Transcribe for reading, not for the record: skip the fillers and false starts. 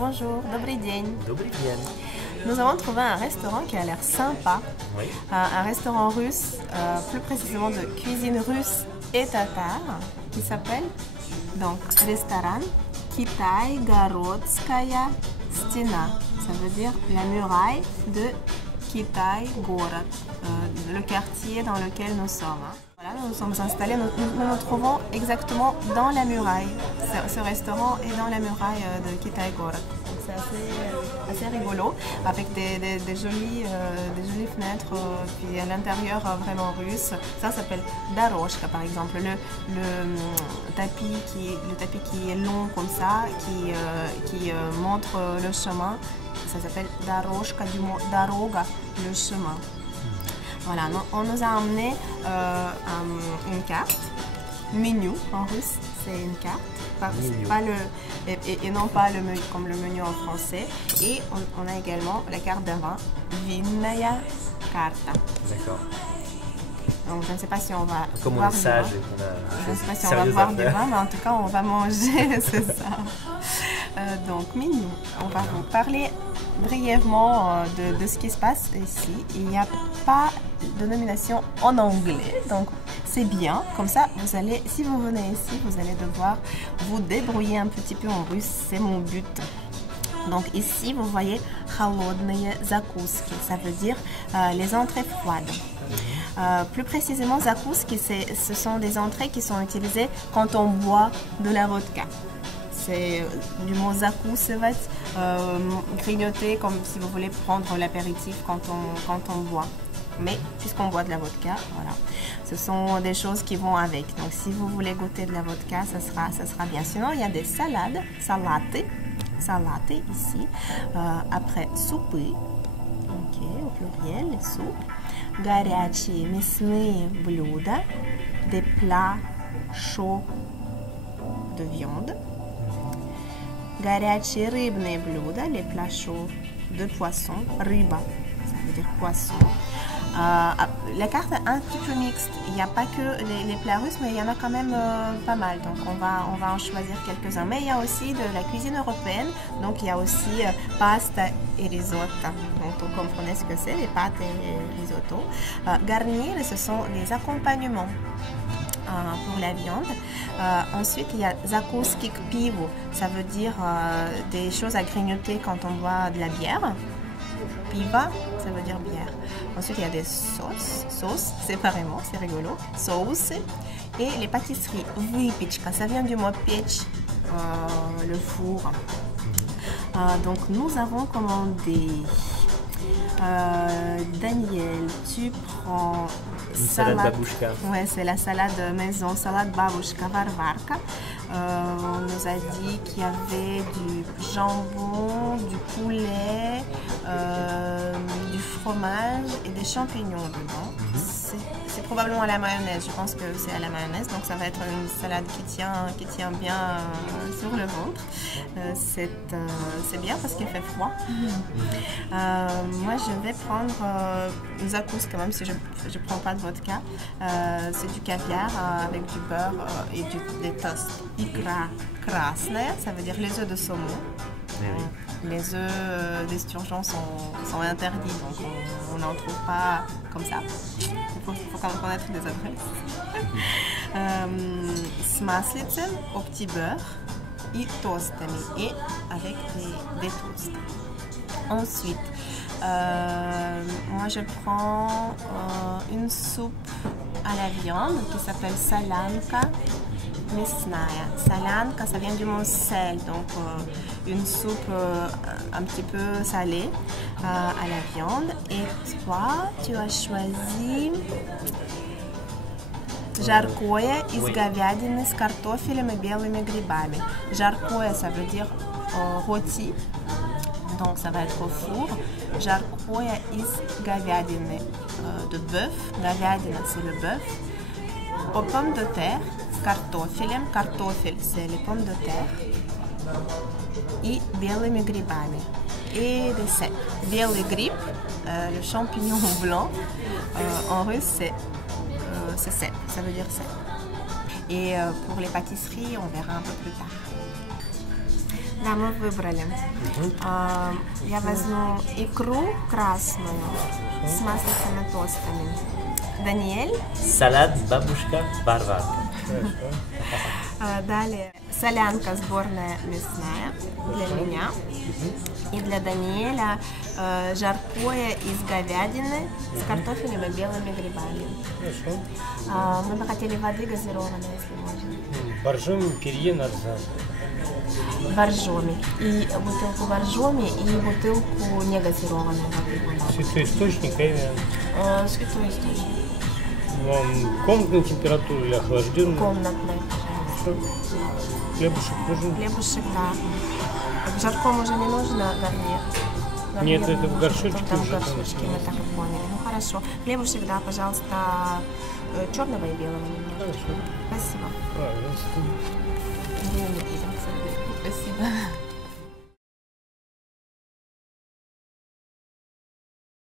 Bonjour, добрый день. Добрый день. Nous avons trouvé un restaurant qui a l'air sympa, Oui. un restaurant russe, plus précisément de cuisine russe et tatare, qui s'appelle donc restaurant Китай-городская стена. Ça veut dire la muraille de Китай-город, le quartier dans lequel nous sommes. Voilà, nous nous sommes installés, nous nous trouvons exactement dans la muraille. Ce restaurant est dans la muraille de Китай-город. C'est assez rigolo, avec des jolies fenêtres, puis à l'intérieur vraiment russe. Ça s'appelle Daroshka par exemple, le tapis qui est long comme ça, qui montre le chemin. Ça s'appelle Daroshka, du mot Daroga, le chemin. Voilà, on nous a emmené une carte, menu en russe, c'est une carte, et non pas le menu, comme le menu en français. Et on a également la carte d'un vin, Vinaya Karta. D'accord. Donc je ne sais pas si on va comme boire on est sage du vin. et qu'on a Je ne sais pas si on va boire du vin, mais en tout cas on va manger, c'est ça. Donc menu, on va vous parler brièvement de ce qui se passe ici. Il n'y a pas de nomination en anglais, donc c'est bien. Comme ça, vous allez, si vous venez ici, vous allez devoir vous débrouiller un petit peu en russe, c'est mon but. Donc ici, vous voyez холодные закуски, ça veut dire les entrées froides. Plus précisément, закуски, ce sont des entrées qui sont utilisées quand on boit de la vodka. C'est du mot закусывать, grignoter, comme si vous voulez prendre l'apéritif quand on boit. Mais puisqu'on boit de la vodka, voilà, ce sont des choses qui vont avec. Donc si vous voulez goûter de la vodka, ça sera bien. Sinon, il y a des salades, salate ici. Après, soupы, ok, au pluriel, les soupes. Горячие мясные блюда, des plats chauds de viande. Горячие рыбные блюда, les plats chauds de poisson, рыба, ça veut dire poisson. La carte est un petit peu mixte, il n'y a pas que les plats russes, mais il y en a quand même pas mal, donc on va en choisir quelques-uns. Mais il y a aussi de la cuisine européenne, donc il y a aussi pasta et risotto, donc vous comprenez ce que c'est, les pâtes et risotto. Garnir, ce sont les accompagnements pour la viande. Ensuite, il y a закуски к пиву, ça veut dire des choses à grignoter quand on boit de la bière. Piva, ça veut dire bière. Ensuite, il y a des sauces séparément, c'est rigolo. Sauce. Et les pâtisseries. Выпечка, ça vient du mot печь, le four. Donc, nous avons commandé. Daniel, tu prends salade babouchka. Ouais, c'est la salade maison, salade babouchka varvarka. On nous a dit qu'il y avait du jambon, du poulet, du fromage et des champignons dedans. C'est probablement à la mayonnaise, je pense que c'est à la mayonnaise, donc ça va être une salade qui tient bien sur le ventre. C'est bien parce qu'il fait froid. Moi je vais prendre zakouska, même si je ne prends pas de vodka. C'est du caviar avec du beurre et des toasts. Икра красная, ça veut dire les œufs de saumon. Les œufs d'esturgeon sont interdits, donc on n'en trouve pas comme ça. Il faut quand même connaître des adresses. С маслицем, au petit beurre, et toastami, et avec des toasts. Ensuite, moi je prends une soupe à la viande qui s'appelle salanka мясная. Salanka, ça vient du mot sel, donc une soupe un petit peu salée à la viande. Et toi, tu as choisi жаркое из говядины с картофелем и белыми грибами. Жаркое, ça veut dire rôti, donc ça va être au four. Жаркое из говядины, de bœuf. Говядина, c'est le bœuf. Aux pommes de terre, картофелем, картофель, c'est les pommes de terre, et белыми грибами, et des cèpes. Белый гриб, le champignon blanc, en russe c'est cèpe, ça veut dire cèpe. Et pour les pâtisseries, on verra un peu plus tard. Да, мы выбрали. Я возьму икру красную с маслицами тостами. Даниэль. Салат бабушка Варварка. Далее солянка сборная мясная для меня. И для Даниэля жаркое из говядины с картофелем и белыми грибами. Хорошо. Мы бы хотели воды газированной, если можно. Боржоми, перье, нарзан. Боржоми. И бутылку боржоми, и бутылку негазированной воды. Святой источник, Эвиан. Святой источник. Вам комнатную температуру или охлажденную? Комнатной. Хлебушек нужен? Хлебушек, да. К жаркому уже не нужно гарнир. Нет, это в горшочке там уже. горшочки, мы так и поняли. Ну хорошо. Хлебушек, да, пожалуйста, черного и белого немного. Хорошо. Спасибо. Пожалуйста. Спасибо.